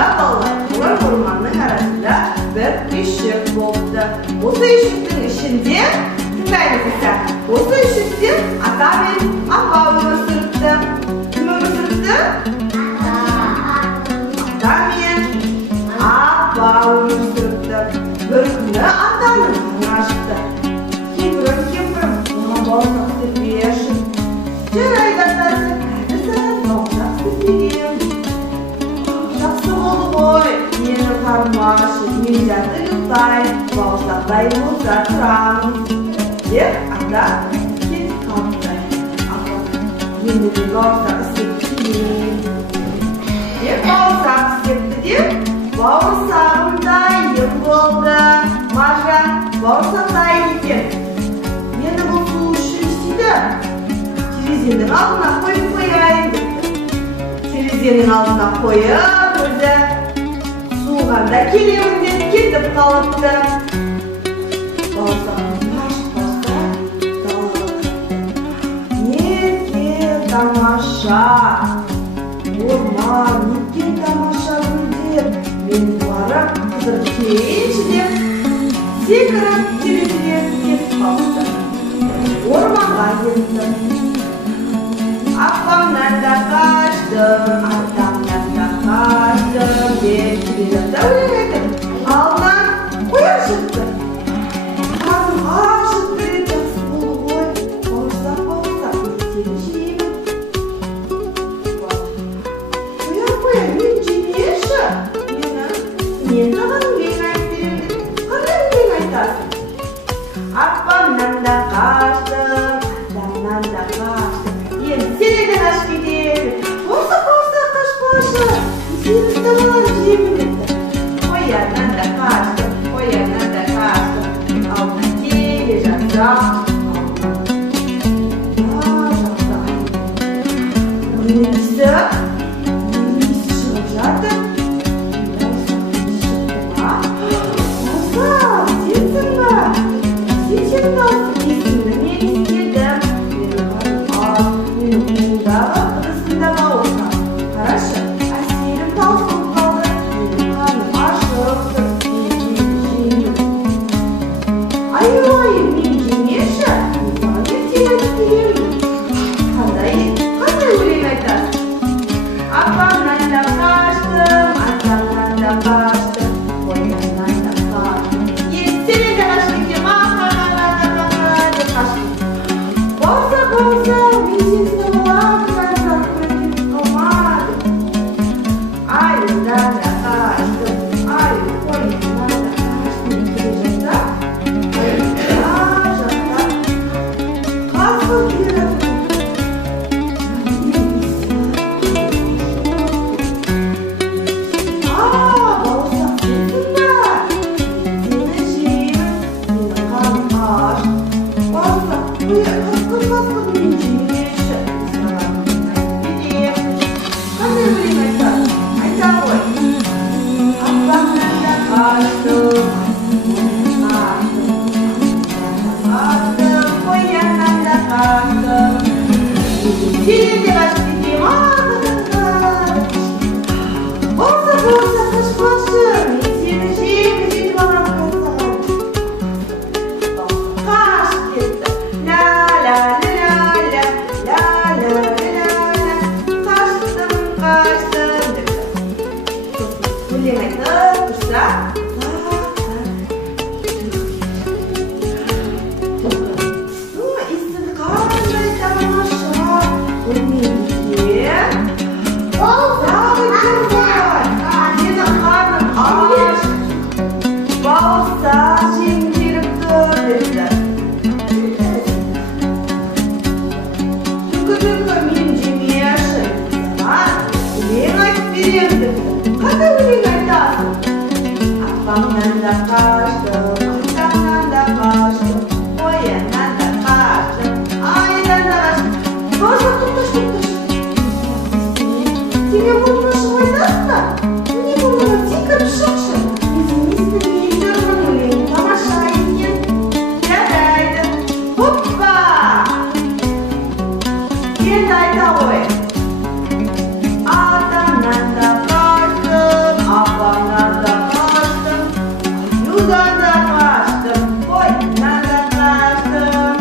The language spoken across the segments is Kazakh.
Сонда балалар орманның арасында бір үйшік болыпты. Осы үйшіктің ішінде, тыңдаймыз, осы үйшікте ата мен апа өмір сүріпті. Кім өмір сүріпті? Ата мен апа өмір сүріпті. Бір күні атаның қарны ашыпты. Кемпірім, маған бауырсақ істеп берші. Жарайды атасы, қазір саған бауырсақ істеп берем. Жақсы болды ғой, мені қармашы, мен жатып ұйықтайын, бауырсақ дайын болса тұрамын. Деп ата кетіп қалыпты. Апа, енді де бауырсақ істеп келейін. Деп бауырсақ істепті деп, бауырсағым дайын болды. Маржан, бауырсақ дайын екен. Енді бұл су үшін істейді. Терезенің алдына қойып қояйын депті. Терезенің алдына қойып, өзі суғанда келемін деп кетіп қалыпты. Бауырсағын ашып баста, далаға неткен тамаша орман, неткен тамаша гүлдер. Мен барып қыдырып келейінші деп секіріп терезеден кетіп қалыпты. Орманға кетті. Апамнан да қаштым, атамнан да қаштым деп келеді. Өлең айтып, алдынан қояр шықты. Қазым ашып береді, жақсы болды ғой. Бауырсақ, ертегі жеймін. Қоя, мен жемеші. Мен саған өлең айтып беремін. Қандай өлең айтасың? Апамнан да қаштым, атамнан да қаштым. Енді сенен қашып кетеді. Бауырсақ, қашпашы. Сені ұстамалар жеймін депті. Қояннан да қаштым, қояннан да қаштым. Алдынан келе жатсам. Менің иісі шығып жатыр. Бауырсақ, сенсің ба? Сен дауысың есімді мен естедім. Менің қолдағы ыдысында бауырсақ. Қарашы, әсерім таусылып қалды. Менің қарным ашып тұр. Ай, мен жемеші. Мен ертегі айтып беремін. Қандай өлең айтасың? Апамнан да қаштым, атамнан да қаштым, қояннан да қаштым. Енді сенен де қашып кетем, деп қаштым. Бауырсақ, мен сені ұстамалап, қайдан көріп қалмадым. Айымдан да қаштым, қояннан да қаштым. Келе жатса, қасқыр келе жатыр. Бауырсақ, сенсің ба? Сені жеймін, менің қарным аш. Бауырсақ, қасқыр, мен жемеші. Саған берем. Қандай өлең айтасың? Айта ғой. Апамнан да қаштым, қояннан да қаштым. Сенен де қашып кетем, Бауырсақ, қашпашы. Мен сені жеймін деп ағам қайтсаған. Қашып кетті. Ля-ля-ля-ля-ля, ля-ля-ля-ля-ля. Қаштым депті. Өлең айтып тұрса, иісі қандай тамаша. Өлмейді. Менің қарным аш. Бауырсақ жегім келіп тұр депті. Түлкі, мен жемеші. Саған өлең айтып берем депті. Қандай өлең айтасың? Апамнан да қаштым, атамнан да қаштым, қояннан да қаштым, айдан да қаштым. Бауырсақ, тоқташы. Тебе болмашы ойнасың ба? Не болмаға секіріп шықшы. Өзің естімей жүрмін өлең тамаша екен. Жарайды. Хоппа! Енді айта ғой. Атамнан да қаштым, судан да қаштым, қойынан да қаштым,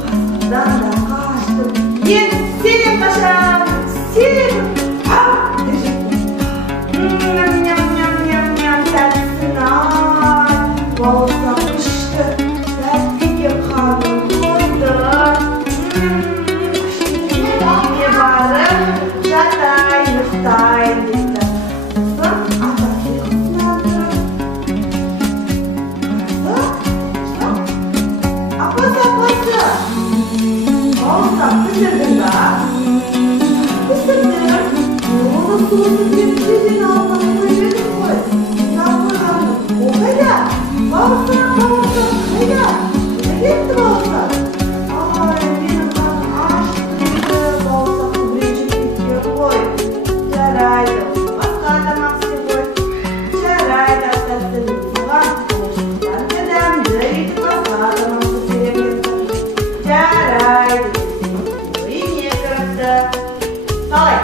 қасымдан да қаштым. Енді сенен қашам, сенен ау деп жеттім. Ням-ням-ням-ням-ням, тәттісін-ай, бауырсақ күшті, тәттіге қарным қойды. Үйіне барып, жатайын, ұйықтайын депті. Сосын атасы ұйқысынан тұрып, апасы, бауырсақ пісірдің ба? Пісірдім. Оны суды деп жерден алған қойбедім ғой. Саған қойғаным, о қайда? Бауырсақ, қайда? Қайда кетті бауырсақ? Ай, менің қарным ашты дейді, бауырсақты біреу жеп кеткен ғой. Жарайды, басқа тамақ істеп қой. Жарайды, атасы саған қошқыдан да дәмді етіп басқа тамақты беремін. Жарайды, үйіне кіріпті. Қалай?